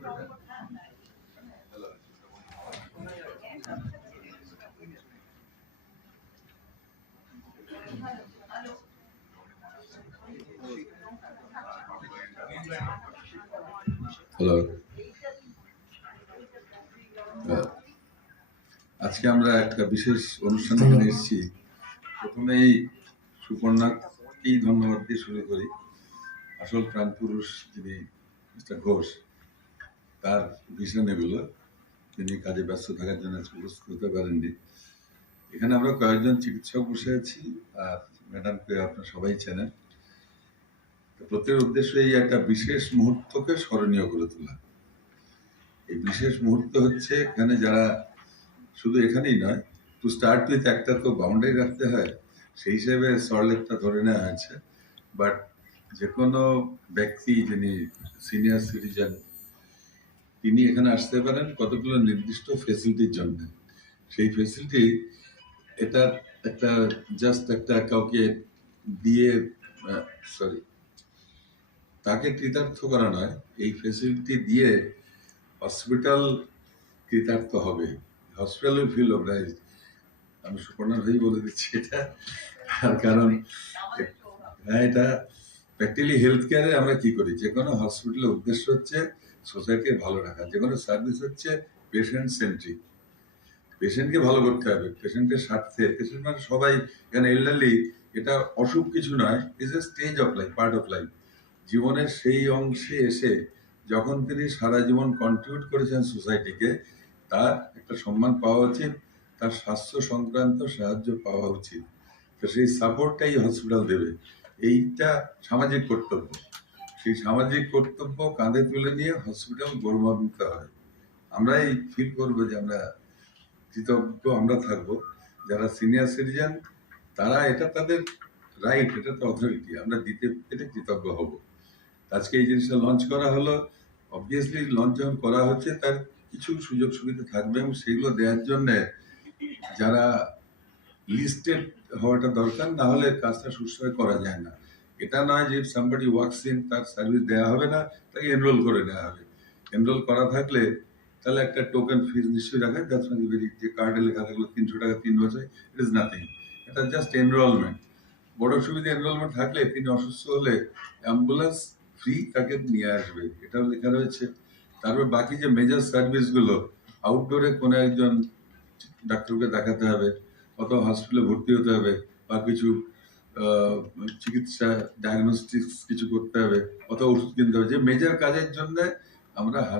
Hello. আজকে আমরা একটা বিশেষ অনুষ্ঠানে এখানে এসেছি। প্রথমেই সুপর্ণাকেই ধন্যবাদ দিয়ে শুরু করি। আসল প্রাণপুরুষ যিনি মিস্টার ঘোষ, তার ভিশন এগুলো, তিনি কাজে ব্যস্ত থাকার জন্য উপস্থিত হতে পারেননি। এখানে আমরা কয়েকজন চিকিৎসক বসে আছি, আর ম্যাডামকে আপনারা সবাই চেনেন। প্রত্যেক উদ্দেশ্য এই একটা বিশেষ মুহূর্তকে স্মরণীয় করে তোলা। এই বিশেষ মুহূর্ত হচ্ছে এখানে যারা, শুধু এখানেই নয়, টু স্টার্ট উইথ একটা তো বাউন্ডারি রাখতে হয়, সেই হিসেবে সরলেকটা ধরে নেওয়া হয়েছে। বাট যে কোনো ব্যক্তি যিনি সিনিয়র সিটিজেন, তিনি এখানে আসতে পারেন কতগুলো নির্দিষ্ট ফেসিলিটির জন্য। সেই ফেসিলিটি এটা একটা জাস্ট একটা কাউকে দিয়ে তাকে কৃতার্থ করা নয়, এই ফেসিলিটি দিয়ে হসপিটাল কৃতার্থ হবে। Hospital will feel obliged. আমি সুপর্ণার হয়েই বলে দিচ্ছি এটা, তার কারণ এটা প্র্যাকটিক্যালি হেলথ কেয়ারে আমরা কি করি, যে কোনো হসপিটালের উদ্দেশ্য হচ্ছে সোসাইটিকে ভালো রাখা, যে কোনো সার্ভিস হচ্ছে পেশেন্ট সেন্ট্রিক। পেশেন্টকে ভালো করতে হবে, পেশেন্টের স্বার্থে। পেশেন্ট মানে সবাই, এখানে এল্ডারলি, এটা অসুখ কিছু নয়, is a stage of life, part of life. জীবনের সেই অংশে এসে যখন তিনি সারা জীবন কন্ট্রিবিউট করেছেন সোসাইটিকে, তার একটা সম্মান পাওয়া উচিত, তার স্বাস্থ্য সংক্রান্ত সাহায্য পাওয়া উচিত। তো সেই সাপোর্টটাই হসপিটাল দেবে। এইটা সামাজিক কর্তব্য। সেই সামাজিক কর্তব্য কাঁধে তুলে নিয়ে হসপিটাল গৌরবান্বিত হয়। আমরাই ফিল করবো যে আমরা কৃতজ্ঞ, আমরা থাকবো। যারা সিনিয়র সিটিজেন, তারা এটা তাদের রাইট, এটা তো অথরিটি, আমরা দিতে পেরে কৃতজ্ঞ হব। আজকে এই জিনিসটা লঞ্চ করা হলো। অবভিয়াসলি লঞ্চ যখন করা হচ্ছে, তার কিছু সুযোগ সুবিধা থাকবে, এবং সেগুলো দেওয়ার জন্য যারা লিস্টেড হওয়াটা দরকার, না হলে কাজটা সুষ্ঠুভাবে করা যায় না। এটা নয় যে সামবডি ওয়ার্কস ইন, তার সার্ভিস দেওয়া হবে না, তাকে এনরোল করে নেওয়া হবে। এনরোল করা থাকলে তাহলে একটা টোকেন ফিজ নিশ্চয়ই রাখা, যে কার্ডে লেখা থাকলো 300 টাকা 3 বছর, ইট ইজ নাথিং। এটা জাস্ট এনরোলমেন্ট। বড় সুবিধা এনরোলমেন্ট থাকলে তিনি অসুস্থ হলে অ্যাম্বুলেন্স ফ্রি তাকে নিয়ে আসবে, এটাও লেখা রয়েছে। তারপর বাকি যে মেজর সার্ভিসগুলো, আউটডোরে কোনো একজন ডাক্তারকে দেখাতে হবে, অথবা হসপিটালে ভর্তি হতে হবে, বা কিছু চিকিৎসা ডায়াগনস্টিক্স কিছু করতে হবে, অথবা ওষুধ কিনতে হবে, যে মেজর কাজের জন্য আমরা